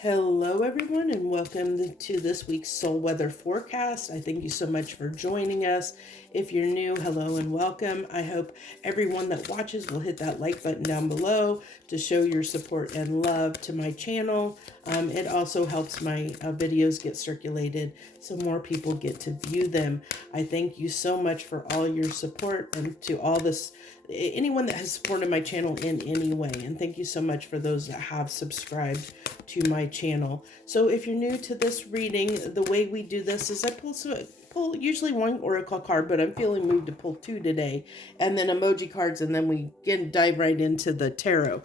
Hello, everyone, and welcome to this week's Soul Weather Forecast. I thank you so much for joining us. If you're new, hello and welcome. I hope everyone that watches will hit that like button down below to show your support and love to my channel. It also helps my videos get circulated so more people get to view them. I thank you so much for all your support and to anyone that has supported my channel in any way. And thank you so much for those that have subscribed to my channel. So if you're new to this reading, the way we do this is I pull usually one oracle card, but I'm feeling moved to pull two today, and then emoji cards, and then we can dive right into the tarot.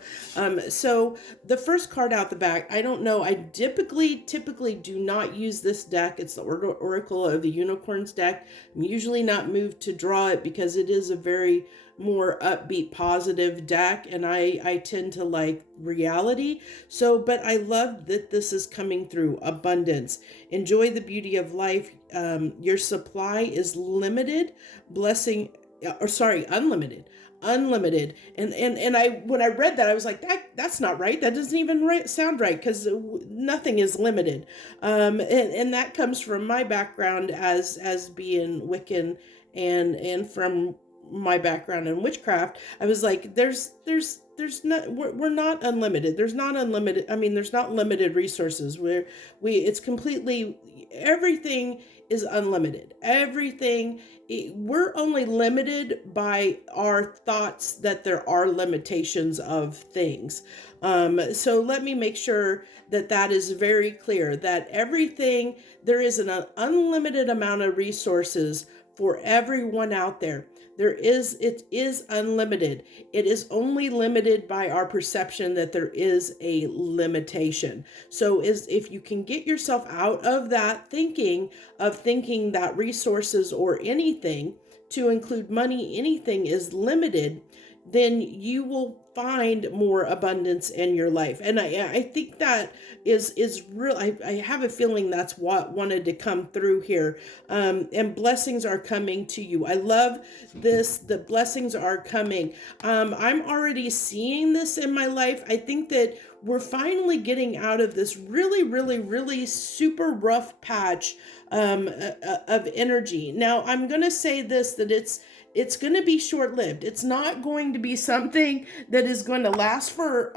So the first card out the back, I don't know, I typically do not use this deck. It's the Oracle of the Unicorns deck. I'm usually not moved to draw it because it is a very more upbeat, positive deck, and I tend to like reality. So, but I love that this is coming through abundance. Enjoy the beauty of life. Your supply is limited. Unlimited. And I, when I read that, I was like, that's not right. That doesn't even sound right, because nothing is limited. And that comes from my background as being Wiccan, and from my background in witchcraft. I was like, there's not, we're not unlimited. There's not unlimited. I mean, there's not limited resources where it's completely, everything is unlimited. We're only limited by our thoughts that there are limitations of things. So let me make sure that is very clear, that there is an unlimited amount of resources for everyone out there. It is unlimited. It is only limited by our perception that there is a limitation. So if you can get yourself out of that thinking that resources or anything, to include money, anything is limited, then you will find more abundance in your life. And I think that is real. I have a feeling that's what wanted to come through here. And blessings are coming to you. I love this. The blessings are coming. I'm already seeing this in my life. I think that we're finally getting out of this really super rough patch of energy. Now, I'm going to say this, that it's going to be short-lived. It's not going to be something that is going to last for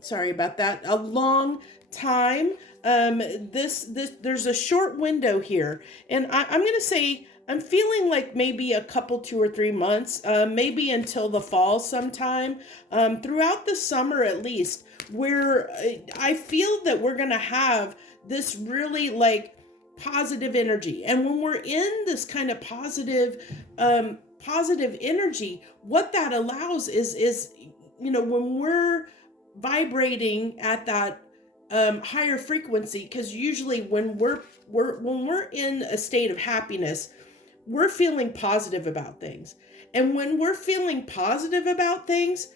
sorry about that, a long time. There's a short window here, and I'm going to say I'm feeling like maybe a couple, 2 or 3 months, maybe until the fall sometime, throughout the summer at least, where I feel that we're going to have this really like positive energy. And when we're in this kind of positive energy, what that allows is when we're vibrating at that higher frequency, because usually when we're in a state of happiness, we're feeling positive about things. And when we're feeling positive about things,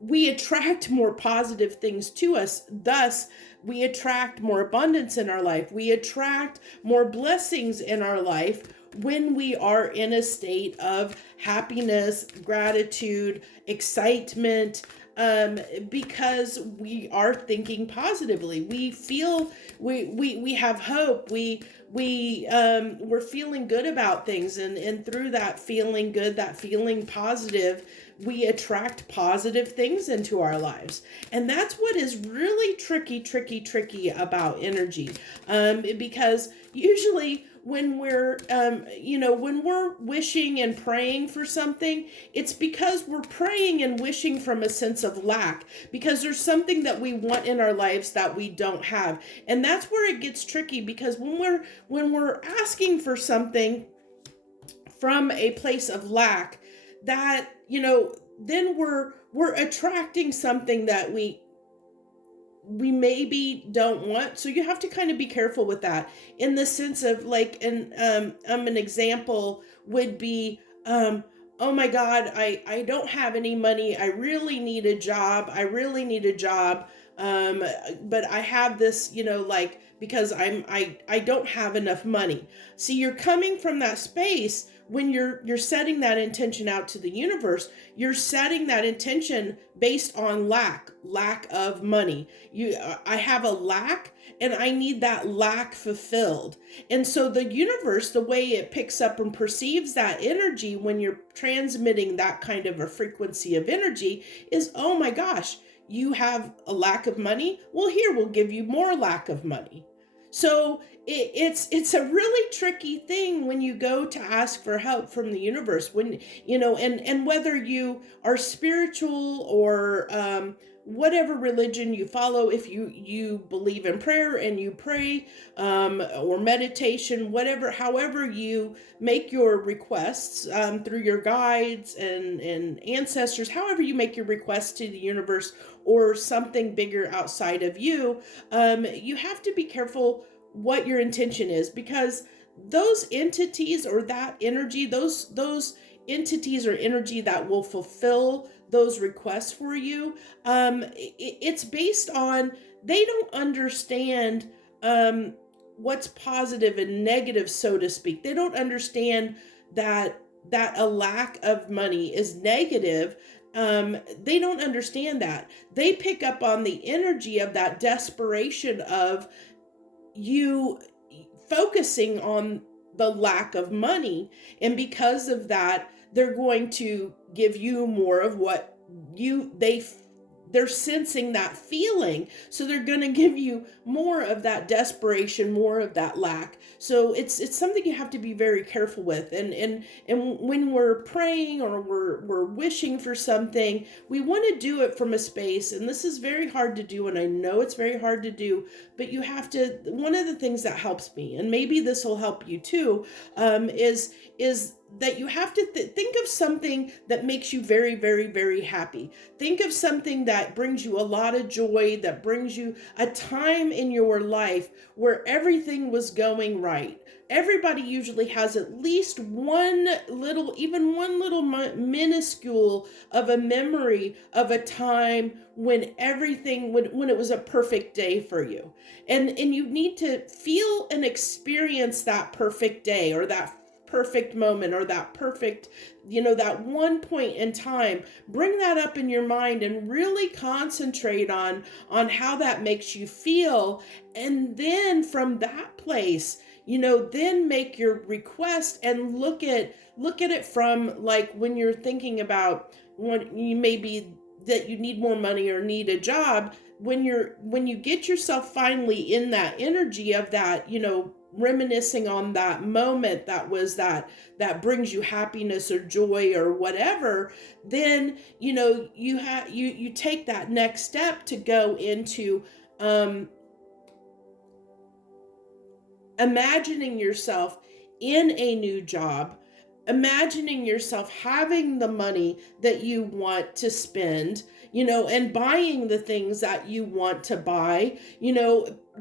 we attract more positive things to us. Thus, we attract more abundance in our life. We attract more blessings in our life when we are in a state of happiness, gratitude, excitement, because we are thinking positively. We feel we have hope. We're feeling good about things, and through that feeling good, that feeling positive, we attract positive things into our lives. And that's what is really tricky about energy. Because usually when we're wishing and praying for something, it's because we're praying and wishing from a sense of lack, because there's something that we want in our lives that we don't have. And that's where it gets tricky, because when we're asking for something from a place of lack, that then we're attracting something that we maybe don't want. So you have to kind of be careful with that, in the sense of like, an example would be, oh my God, I don't have any money. I really need a job. um, but I have this, like, because I don't have enough money. See, you're coming from that space when you're setting that intention out to the universe. You're setting that intention based on lack of money. I have a lack, and I need that lack fulfilled. And so the universe, the way it picks up and perceives that energy when you're transmitting that kind of a frequency of energy is, oh my gosh, you have a lack of money? Well, here, we'll give you more lack of money. So it's a really tricky thing when you go to ask for help from the universe, when, and whether you are spiritual or whatever religion you follow, if you believe in prayer and you pray, or meditation, whatever, however you make your requests, through your guides and ancestors, however you make your requests to the universe or something bigger outside of you, you have to be careful what your intention is, because those entities or that energy, those entities or energy that will fulfill those requests for you, it's based on, they don't understand what's positive and negative, so to speak. They don't understand that a lack of money is negative. They don't understand that. They pick up on the energy of that desperation of you focusing on the lack of money, and because of that, they're going to give you more of what they're sensing that feeling, so they're going to give you more of that desperation, more of that lack. So it's something you have to be very careful with. And when we're praying or we're wishing for something, we want to do it from a space, and this is very hard to do, and I know it's very hard to do, but you have to, one of the things that helps me, and maybe this will help you too, is that you have to think of something that makes you very, very, very happy. Think of something that brings you a lot of joy, that brings you a time in your life where everything was going right. Everybody usually has at least one little minuscule of a memory of a time when when it was a perfect day for you. And you need to feel and experience that perfect day, or that perfect moment, or that perfect, that one point in time. Bring that up in your mind and really concentrate on how that makes you feel. And then from that place, then make your request and look at it from, like, when you're thinking about when you maybe that you need more money or need a job, when you get yourself finally in that energy of that, reminiscing on that moment that brings you happiness or joy or whatever, then you take that next step to go into imagining yourself in a new job, imagining yourself having the money that you want to spend, and buying the things that you want to buy,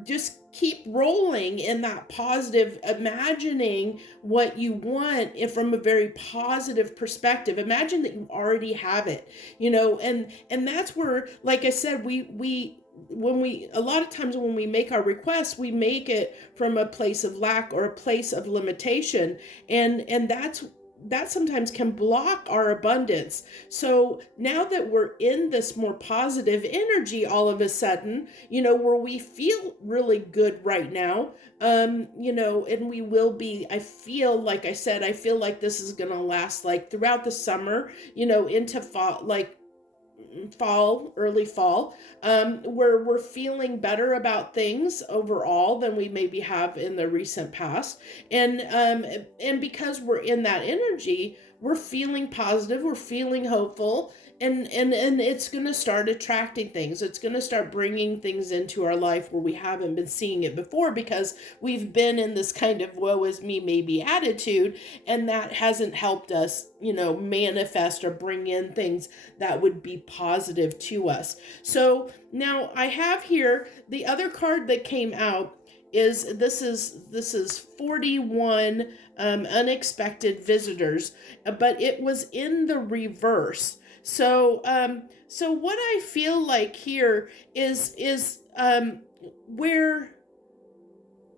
just keep rolling in that positive, imagining what you want from a very positive perspective. Imagine that you already have it, and that's where, like I said, a lot of times when we make our requests, we make it from a place of lack or a place of limitation, and that sometimes can block our abundance. So now that we're in this more positive energy, all of a sudden, where we feel really good right now, and we will be, I feel like this is going to last like throughout the summer, into fall, like early fall, where we're feeling better about things overall than we maybe have in the recent past. And because we're in that energy, we're feeling positive, we're feeling hopeful, and it's going to start attracting things. It's going to start bringing things into our life where we haven't been seeing it before, because we've been in this kind of woe is me maybe attitude, and that hasn't helped us, manifest or bring in things that would be positive to us. So now I have here the other card that came out. This is 41 unexpected visitors, but it was in the reverse. So what I feel like here is where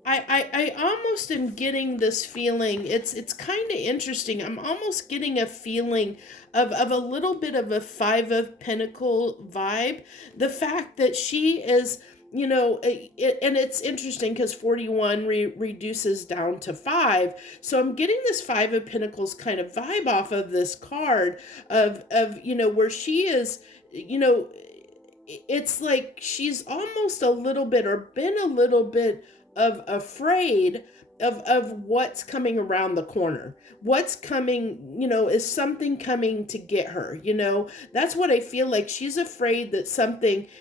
I almost am getting this feeling. It's kind of interesting. I'm almost getting a feeling of a little bit of a Five of Pentacle vibe. The fact that she is, and it's interesting because 41 reduces down to 5. So I'm getting this Five of Pentacles kind of vibe off of this card of where she is, it's like she's almost a little bit or been a little bit of afraid of what's coming around the corner. What's coming, is something coming to get her, That's what I feel like. She's afraid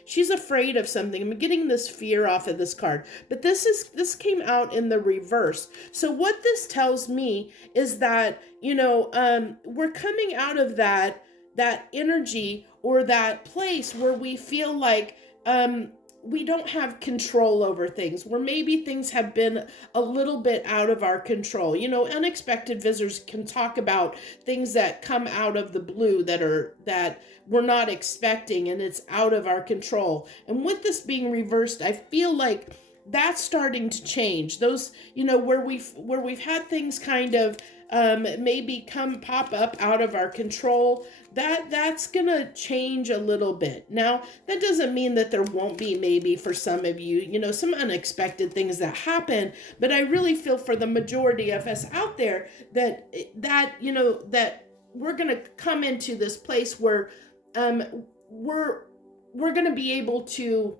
she's afraid of something. I'm getting this fear off of this card. But this came out in the reverse. So what this tells me is that, we're coming out of that energy or that place where we feel like we don't have control over things, where maybe things have been a little bit out of our control. Unexpected visitors can talk about things that come out of the blue that we're not expecting, and it's out of our control. And with this being reversed, I feel like that's starting to change. Those, where we've had things kind of maybe pop up out of our control, that's gonna change a little bit. Now, that doesn't mean that there won't be, maybe for some of you, some unexpected things that happen, but I really feel for the majority of us out there that we're gonna come into this place where we're gonna be able to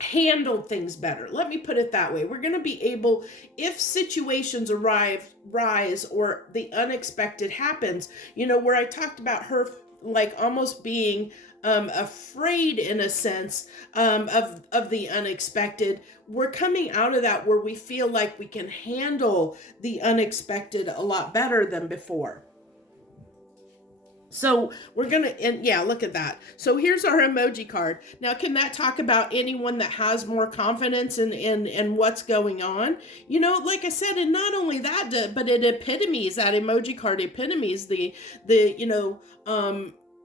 handle things better. Let me put it that way. We're going to be able, if situations rise or the unexpected happens, where I talked about her like almost being afraid in a sense of the unexpected. We're coming out of that where we feel like we can handle the unexpected a lot better than before. So we're going to, and yeah, look at that. So here's our emoji card. Now, can that talk about anyone that has more confidence in what's going on? Like I said, and not only that, but it epitomes, that emoji card epitomes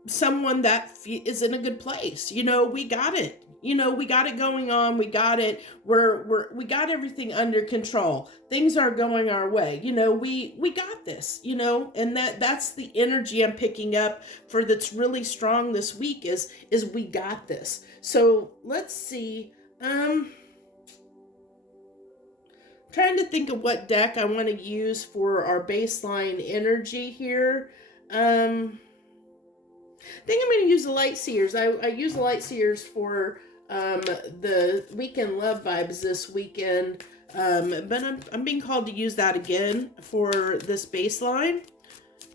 someone that is in a good place. We got it. We got it going on. We got it. We got everything under control. Things are going our way. We got this, and that's the energy I'm picking up for that's really strong this week is we got this. So let's see. Trying to think of what deck I want to use for our baseline energy here. I think I'm going to use the Light Seers. I use the Light Seers for the weekend love vibes this weekend, but I'm being called to use that again for this baseline.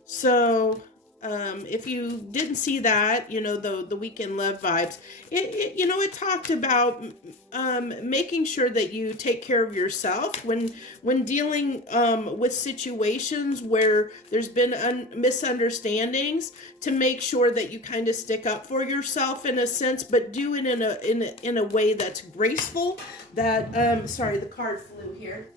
So if you didn't see that, the weekend love vibes, it talked about making sure that you take care of yourself when dealing with situations where there's been misunderstandings, to make sure that you kind of stick up for yourself in a sense, but do it in a way that's graceful. That sorry, the card flew here.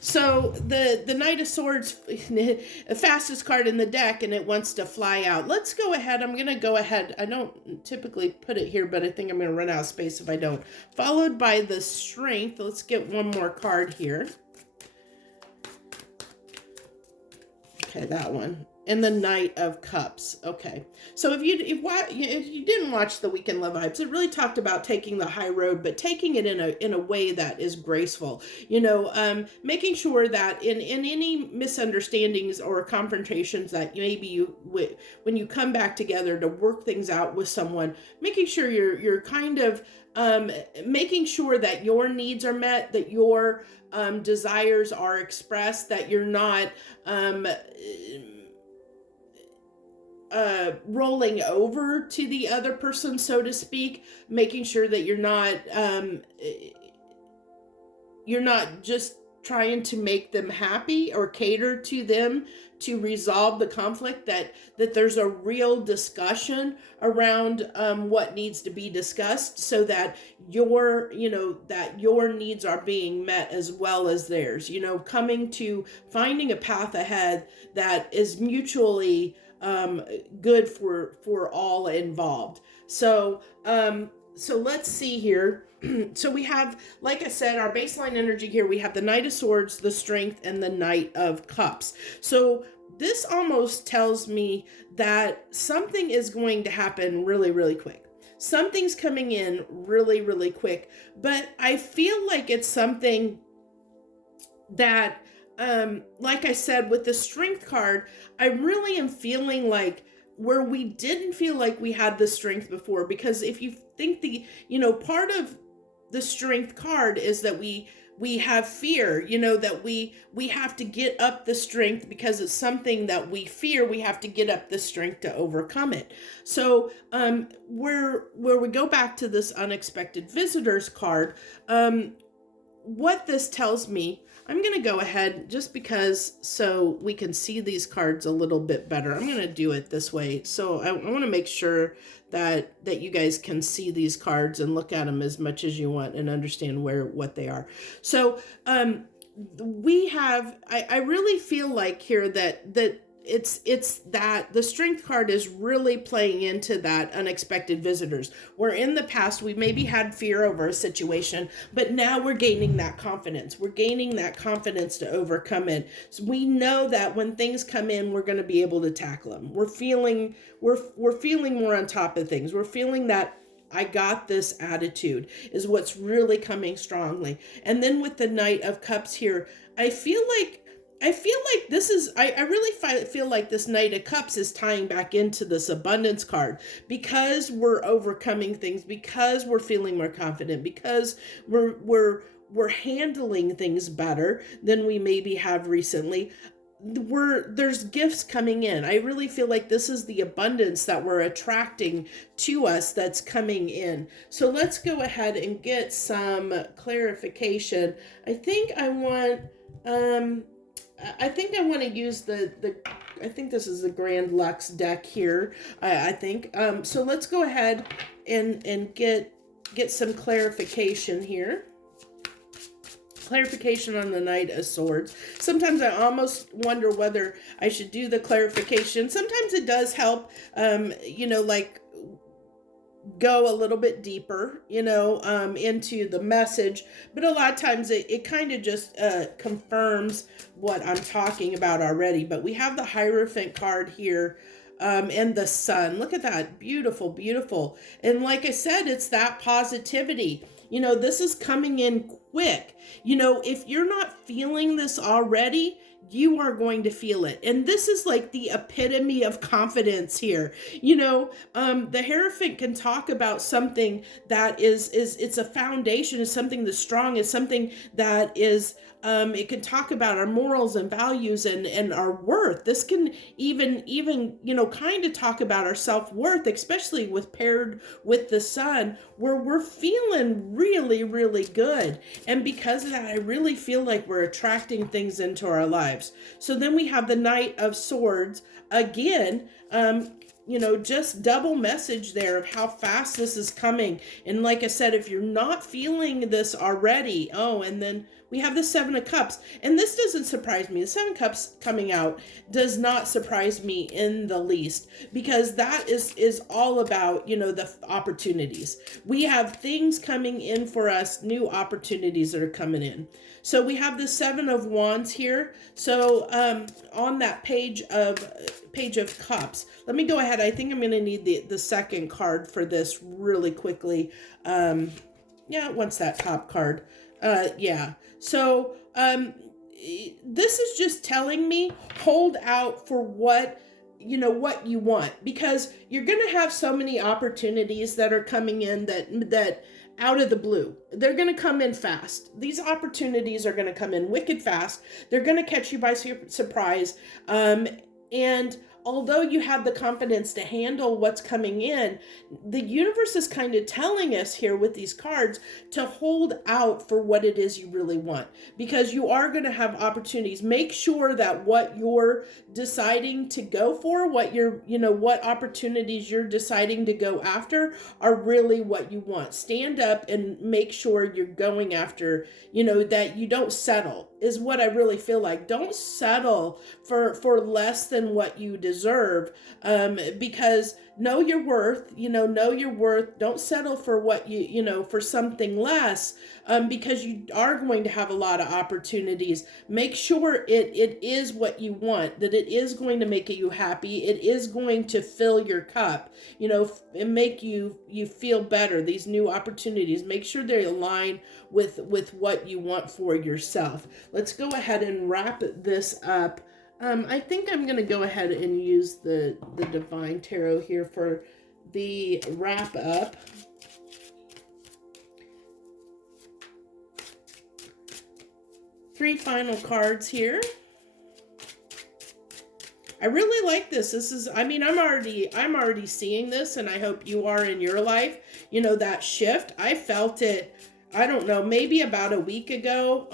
So the Knight of Swords, the fastest card in the deck, and it wants to fly out. Let's go ahead. I'm going to go ahead. I don't typically put it here, but I think I'm going to run out of space if I don't. Followed by the Strength. Let's get one more card here. Okay, that one. And the Knight of Cups. Okay. So if you didn't watch the Weekend Love Vibes, it really talked about taking the high road, but taking it in a way that is graceful. Making sure that in any misunderstandings or confrontations that maybe when you come back together to work things out with someone, making sure you're kind of making sure that your needs are met, that your desires are expressed, that you're not rolling over to the other person, so to speak, making sure that you're not just trying to make them happy or cater to them to resolve the conflict, that there's a real discussion around what needs to be discussed, so that your needs are being met as well as theirs, coming to finding a path ahead that is mutually good for all involved. So let's see here. So we have, like I said, our baseline energy here. We have the Knight of Swords, the Strength, and the Knight of Cups. So this almost tells me that something is going to happen really, really quick. Something's coming in really, really quick. But I feel like it's something that, like I said, with the Strength card, I really am feeling like where we didn't feel like we had the strength before. Because if you think part of the Strength card is that we have fear, that we have to get up the strength because it's something that we fear. We have to get up the strength to overcome it. So where we go back to this unexpected visitors card, what this tells me, I'm going to go ahead just because so we can see these cards a little bit better. I'm going to do it this way. So I want to make sure that you guys can see these cards and look at them as much as you want and understand what they are. So we have, I really feel like here that it's that the Strength card is really playing into that unexpected visitors, where in the past we maybe had fear over a situation, but now we're gaining that confidence. We're gaining that confidence to overcome it. So we know that when things come in, we're going to be able to tackle them. We're feeling more on top of things. We're feeling that I got this attitude is what's really coming strongly. And then with the Knight of Cups here, I feel like this is, I really feel like this Knight of Cups is tying back into this abundance card, because we're overcoming things, because we're feeling more confident, because we're handling things better than we maybe have recently. There's gifts coming in. I really feel like this is the abundance that we're attracting to us that's coming in. So let's go ahead and get some clarification. I think I want to use I think this is the Grand Luxe deck here. I think. So let's go ahead and get some clarification here. Clarification on the Knight of Swords. Sometimes I almost wonder whether I should do the clarification. Sometimes it does help, like go a little bit deeper, into the message. But a lot of times it kind of just confirms what I'm talking about already. But we have the Hierophant card here, and the Sun. Look at that. Beautiful, beautiful. And like I said, it's that positivity. This is coming in quick. If you're not feeling this already, you are going to feel it. And this is like the epitome of confidence here. The Hierophant can talk about something that is it's a foundation, is something that's strong, is something that is, it can talk about our morals and values and our worth. This can even, kind of talk about our self-worth, especially paired with the Sun, where we're feeling really, really good. And because of that, I really feel like we're attracting things into our lives. So then we have the Knight of Swords again. Just double message there of how fast this is coming. And like I said, if you're not feeling this already, and then we have the Seven of Cups. And this doesn't surprise me. The Seven of Cups coming out does not surprise me in the least, because that is all about, the opportunities. We have things coming in for us, new opportunities that are coming in. So we have the Seven of Wands here. So on that page of Cups, let me go ahead. I think I'm going to need the second card for this really quickly. Once that top card. So this is just telling me hold out for what you want, because you're going to have so many opportunities that are coming in that out of the blue. They're going to come in fast. These opportunities are going to come in wicked fast. They're going to catch you by surprise. And although you have the confidence to handle what's coming in, the universe is kind of telling us here with these cards to hold out for what it is you really want, because you are going to have opportunities. Make sure that what you're deciding to go for, what opportunities you're deciding to go after are really what you want. Stand up and make sure you're going after, that you don't settle. is what I really feel like. Don't settle for less than what you deserve, because know your worth. Know your worth. Don't settle for what for something less, because you are going to have a lot of opportunities. Make sure it is what you want, that it is going to make you happy. It is going to fill your cup, and make you feel better. These new opportunities, make sure they align with what you want for yourself. Let's go ahead and wrap this up. I think I'm going to go ahead and use the Divine Tarot here for the wrap up. Three final cards here. I really like this. I'm already seeing this, and I hope you are in your life. That shift. I felt it, I don't know, maybe about a week ago.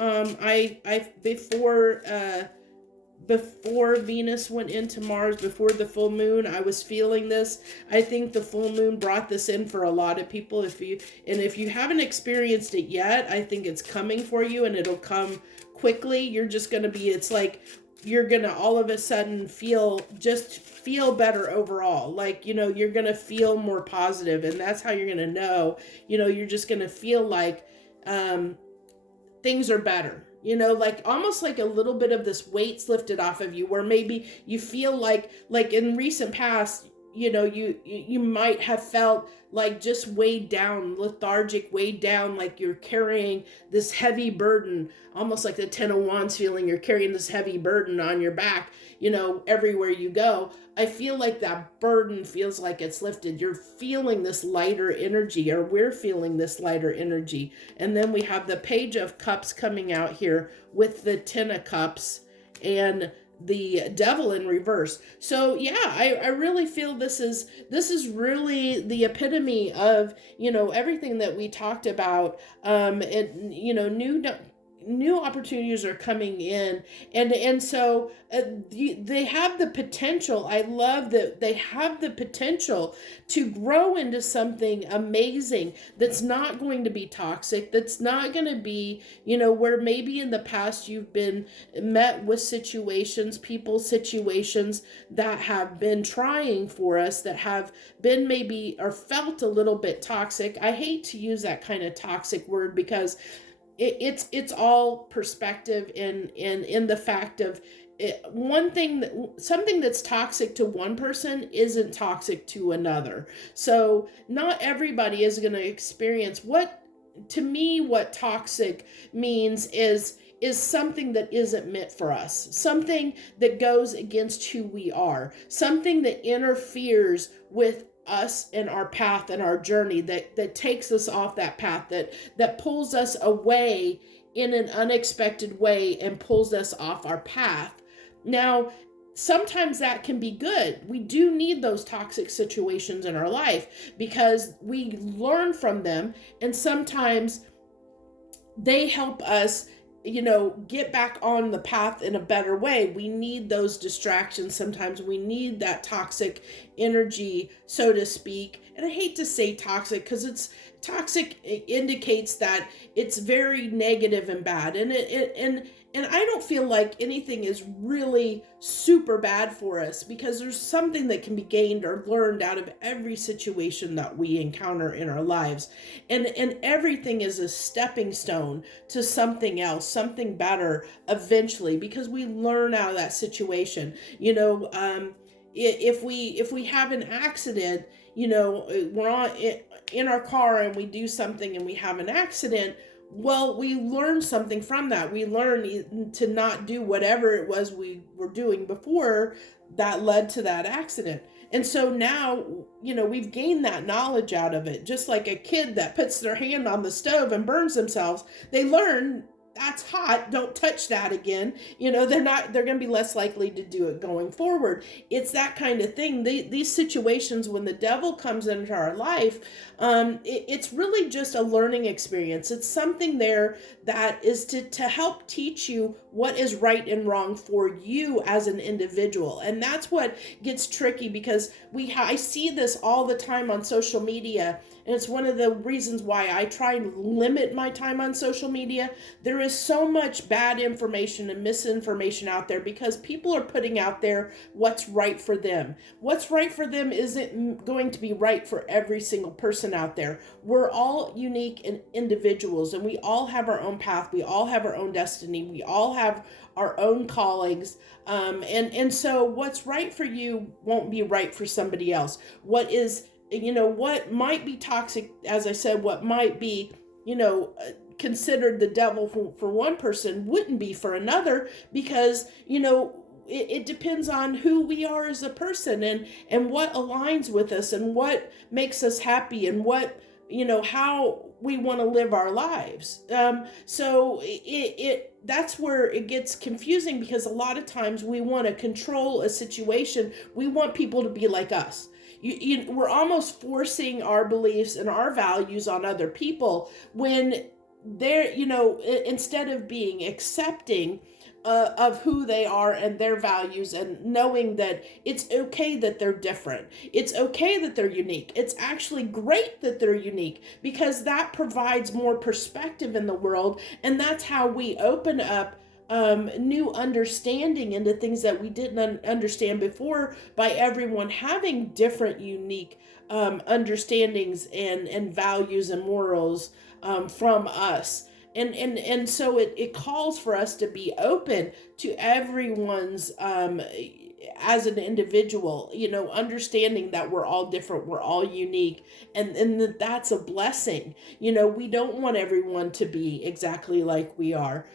Before Venus went into Mars, before the full moon, I was feeling this. I think the full moon brought this in for a lot of people. If you haven't experienced it yet, I think it's coming for you, and it'll come quickly. You're just going to be, it's like you're going to all of a sudden feel better overall. Like, you're going to feel more positive, and that's how you're going to know, you're just going to feel like things are better. Like almost like a little bit of this weight's lifted off of you, where maybe you feel like in recent past, you might have felt like just weighed down, lethargic, weighed down, like you're carrying this heavy burden, almost like the Ten of Wands feeling. You're carrying this heavy burden on your back, everywhere you go. I feel like that burden feels like it's lifted. You're feeling this lighter energy, or we're feeling this lighter energy. And then we have the Page of Cups coming out here with the Ten of Cups and the Devil in reverse. So yeah, I really feel this is really the epitome of, everything that we talked about. New opportunities are coming in, and so they have the potential. I love that they have the potential to grow into something amazing that's not going to be toxic, that's not going to be, where maybe in the past you've been met with situations that have been trying for us, that have been maybe or felt a little bit toxic. I hate to use that kind of toxic word, because it's all perspective in the fact of something that's toxic to one person isn't toxic to another. So not everybody is going to experience what toxic means is something that isn't meant for us, something that goes against who we are, something that interferes with us and our path and our journey, that takes us off that path, that pulls us away in an unexpected way and pulls us off our path. Now, sometimes that can be good. We do need those toxic situations in our life, because we learn from them, and sometimes they help us get back on the path in a better way. We need those distractions. Sometimes we need that toxic energy, so to speak. And I hate to say toxic, because it's toxic. It indicates that it's very negative and bad. And I don't feel like anything is really super bad for us, because there's something that can be gained or learned out of every situation that we encounter in our lives. And everything is a stepping stone to something else, something better eventually, because we learn out of that situation. If we have an accident, we're in our car and we do something and we have an accident. Well, we learn something from that. We learn to not do whatever it was we were doing before that led to that accident. And so now, we've gained that knowledge out of it. Just like a kid that puts their hand on the stove and burns themselves, they learn that's hot, don't touch that again. They're going to be less likely to do it going forward. It's that kind of thing. These situations, when the devil comes into our life, it's really just a learning experience. It's something there that is to help teach you what is right and wrong for you as an individual. And that's what gets tricky, because I see this all the time on social media. And it's one of the reasons why I try and limit my time on social media. There is so much bad information and misinformation out there because people are putting out there what's right for them. What's right for them isn't going to be right for every single person out there. We're all unique and individuals, and we all have our own path. We all have our own destiny. We all have our own callings. And so what's right for you won't be right for somebody else. What might be toxic, as I said, what might be, considered the devil for one person wouldn't be for another, because, it depends on who we are as a person, and what aligns with us and what makes us happy and what, how we want to live our lives. So that's where it gets confusing, because a lot of times we want to control a situation. We want people to be like us. We're almost forcing our beliefs and our values on other people when they're, instead of being accepting of who they are and their values, and knowing that it's okay that they're different. It's okay that they're unique. It's actually great that they're unique, because that provides more perspective in the world. And that's how we open up new understanding into things that we didn't understand before, by everyone having different, unique understandings and values and morals from us. And so it calls for us to be open to everyone's as an individual, understanding that we're all different, we're all unique, and that's a blessing. We don't want everyone to be exactly like we are.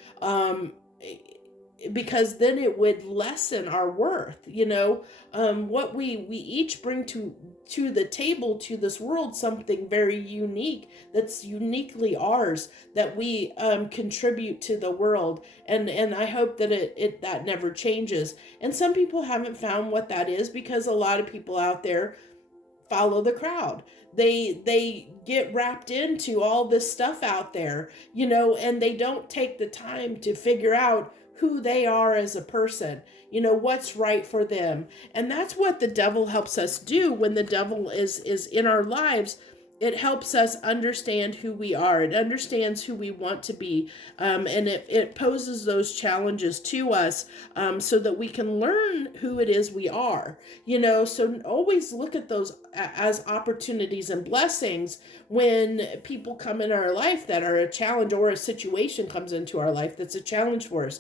Because then it would lessen our worth. What we each bring to the table, to this world, something very unique, that's uniquely ours, that we contribute to the world. And I hope that it that never changes. And some people haven't found what that is, because a lot of people out there follow the crowd. They get wrapped into all this stuff out there, and they don't take the time to figure out who they are as a person, what's right for them. And that's what the devil helps us do. When the devil is in our lives, it helps us understand who we are. It understands who we want to be. And it poses those challenges to us, so that we can learn who it is we are. So always look at those as opportunities and blessings when people come in our life that are a challenge, or a situation comes into our life that's a challenge for us.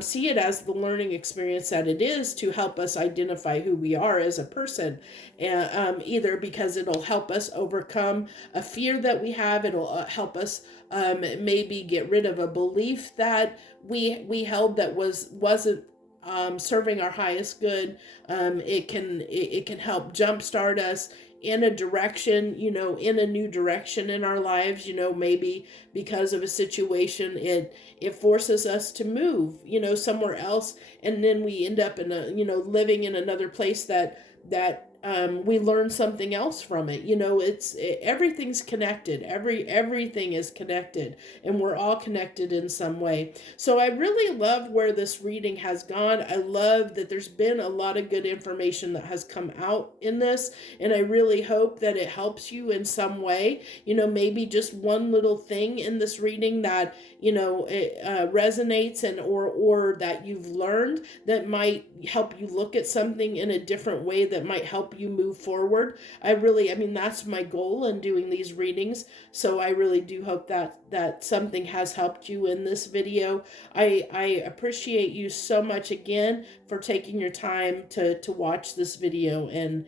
See it as the learning experience that it is, to help us identify who we are as a person. Either because it'll help us overcome a fear that we have, it'll help us maybe get rid of a belief that we held that wasn't serving our highest good. It can help jumpstart us in a direction, in a new direction in our lives. Maybe because of a situation, it forces us to move, somewhere else, and then we end up in living in another place that we learn something else from it. Everything's connected. Everything is connected, and we're all connected in some way. So I really love where this reading has gone. I love that there's been a lot of good information that has come out in this, and I really hope that it helps you in some way. Maybe just one little thing in this reading that it resonates, and or that you've learned that might help you look at something in a different way, that might help you move forward. That's my goal in doing these readings. So I really do hope that something has helped you in this video. I appreciate you so much again for taking your time to watch this video, and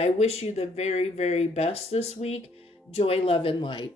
I wish you the very, very best this week. Joy, love, and light.